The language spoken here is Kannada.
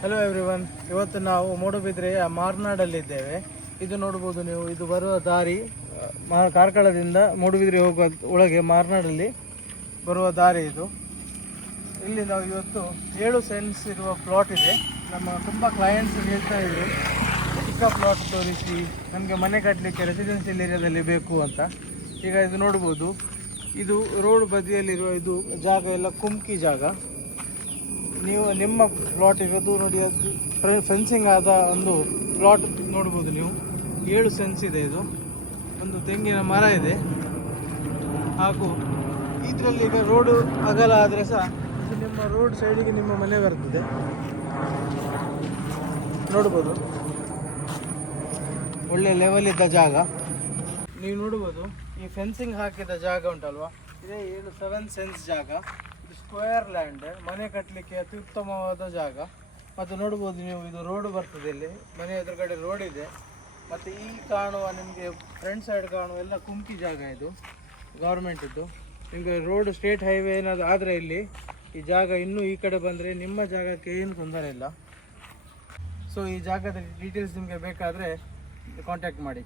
ಹಲೋ ಎವ್ರಿವನ್, ಇವತ್ತು ನಾವು ಮೂಡುಬಿದ್ರೆಯ ಮಾರ್ನಾಡಲ್ಲಿದ್ದೇವೆ. ಇದು ನೋಡ್ಬೋದು ನೀವು, ಇದು ಬರುವ ದಾರಿ ಕಾರ್ಕಳದಿಂದ ಮೂಡುಬಿದ್ರೆ ಹೋಗುವ ಒಳಗೆ ಮಾರ್ನಾಡಲ್ಲಿ ಬರುವ ದಾರಿ ಇದು. ಇಲ್ಲಿ ನಾವು ಇವತ್ತು 7 ಸೆನ್ಸ್ ಇರುವ ಪ್ಲಾಟ್ ಇದೆ. ನಮ್ಮ ತುಂಬ ಕ್ಲೈಂಟ್ಸ್ ಹೇಳ್ತಾ ಇದ್ರು ಚಿಕ್ಕ ಪ್ಲಾಟ್ ತೋರಿಸಿ, ನಮಗೆ ಮನೆ ಕಟ್ಟಲಿಕ್ಕೆ ರೆಸಿಡೆನ್ಷಿಯಲ್ ಏರಿಯಾದಲ್ಲಿ ಬೇಕು ಅಂತ. ಈಗ ಇದು ನೋಡ್ಬೋದು, ಇದು ರೋಡ್ ಬದಿಯಲ್ಲಿರುವ ಇದು ಜಾಗ ಎಲ್ಲ ಕುಮ್ಕಿ ಜಾಗ. ನೀವು ನಿಮ್ಮ ಪ್ಲಾಟ್ ಇರೋದು ನೋಡಿ, ಅದು ಫೆನ್ಸಿಂಗ್ ಆದ ಒಂದು ಪ್ಲಾಟ್ ನೋಡ್ಬೋದು ನೀವು. 7 ಸೆನ್ಸ್ ಇದೆ. ಇದು ಒಂದು ತೆಂಗಿನ ಮರ ಇದೆ, ಹಾಗೂ ಇದರಲ್ಲಿ ಈಗ ರೋಡು ಅಗಲ ಆದರೆ ಸಹ ಇದು ನಿಮ್ಮ ರೋಡ್ ಸೈಡಿಗೆ ನಿಮ್ಮ ಮನೆ ಬರ್ತದೆ. ನೋಡ್ಬೋದು, ಒಳ್ಳೆ ಲೆವೆಲ್ ಇದ್ದ ಜಾಗ. ನೀವು ನೋಡ್ಬೋದು, ಈ ಫೆನ್ಸಿಂಗ್ ಹಾಕಿದ ಜಾಗ ಉಂಟಲ್ವಾ, ಇದೇ 7 ಸೆನ್ಸ್ ಜಾಗ. ಇದು ಸ್ಕ್ವೇರ್ ಲ್ಯಾಂಡ್, ಮನೆ ಕಟ್ಟಲಿಕ್ಕೆ ಅತ್ಯುತ್ತಮವಾದ ಜಾಗ. ಮತ್ತು ನೋಡ್ಬೋದು ನೀವು, ಇದು ರೋಡ್ ಬರ್ತದೆ, ಇಲ್ಲಿ ಮನೆ ಎದುರುಗಡೆ ರೋಡ್ ಇದೆ. ಮತ್ತು ಈ ಕಾಣುವ ನಿಮಗೆ ಫ್ರಂಟ್ ಸೈಡ್ ಕಾಣುವ ಎಲ್ಲ ಕುಮ್ಕಿ ಜಾಗ. ಇದು ಗೌರ್ಮೆಂಟಿದ್ದು. ನಿಮಗೆ ರೋಡ್ ಸ್ಟೇಟ್ ಹೈವೇ ಏನಾದರೂ ಆದರೆ ಇಲ್ಲಿ ಈ ಜಾಗ ಇನ್ನೂ ಈ ಕಡೆ ಬಂದರೆ ನಿಮ್ಮ ಜಾಗಕ್ಕೆ ಏನು ತೊಂದರೆ ಇಲ್ಲ. ಸೊ ಈ ಜಾಗದ ಡೀಟೇಲ್ಸ್ ನಿಮಗೆ ಬೇಕಾದರೆ ಕಾಂಟ್ಯಾಕ್ಟ್ ಮಾಡಿ.